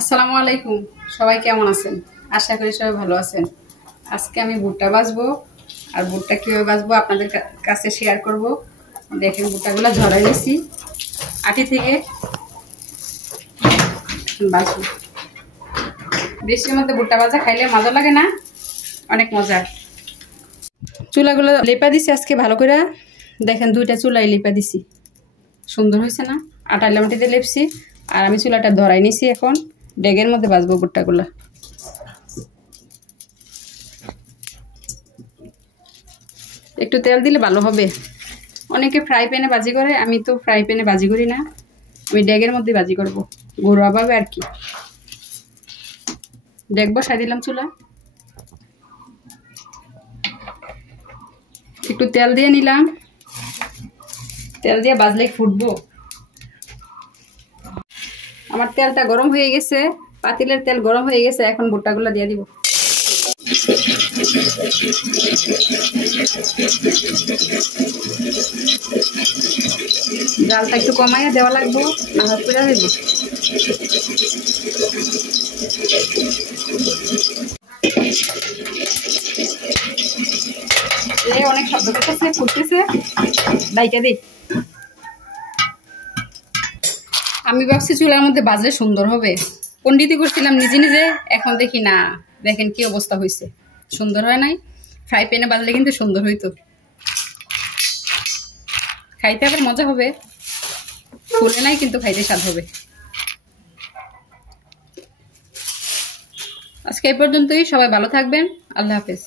আসসালামু আলাইকুম, সবাই কেমন আছেন? আশা করি সবাই ভালো আছেন। আজকে আমি ভুট্টা ভাজবো, আর ভুট্টা কীভাবে ভাজবো আপনাদের কাছে শেয়ার করব। দেখেন ভুট্টাগুলো ঝরাই নিয়েছি আটি থেকে, ভাজবো। বৃষ্টির মধ্যে ভুট্টা ভাজা খাইলে মজা লাগে না? অনেক মজা। চুলাগুলো লেপা দিছি আজকে ভালো করে। দেখেন দুইটা চুলাই লেপা দিছি, সুন্দর হয়েছে না? আটা লামটিতে লেপছি, আর আমি চুলাটা ধরাই নিছি। এখন ডেগের মধ্যে ভাজবো ভুট্টাগুলা। একটু তেল দিলে ভালো হবে। অনেকে ফ্রাই প্যানে ভাজি করে, আমি তো ফ্রাই প্যানে ভাজি করি না, আমি ডেগের মধ্যে ভাজি করব ঘরোয়াভাবে আর কি। ডেগ বসাই দিলাম চুলা, একটু তেল দিয়ে নিলাম। তেল দিয়ে ভাজলে ফুটবো। আমার তেলটা গরম হয়ে গেছে, পাতিলের তেল গরম হয়ে গেছে। এখন ভুট্টাগুলো দিয়ে দিব। জালটা একটু কমাইয়া দেওয়া লাগবো, না হয় পুড়ে দেব। অনেক শব্দ করতেছে, ফুটতেছে, ডাইকা দিই। আমি ভাবছি চুলার মধ্যে বাজলে সুন্দর হবে, পন্ডিতি করছিলাম নিজে নিজে। এখন দেখি না, দেখেন কি অবস্থা হয়েছে। সুন্দর হয় নাই। ফ্রাই প্যানে বাজলে কিন্তু সুন্দর হইতো, খাইতে আবার মজা হবে। ফুলে নাই কিন্তু খাইতে স্বাদ হবে। আজকে এই পর্যন্তই, সবাই ভালো থাকবেন। আল্লাহ হাফেজ।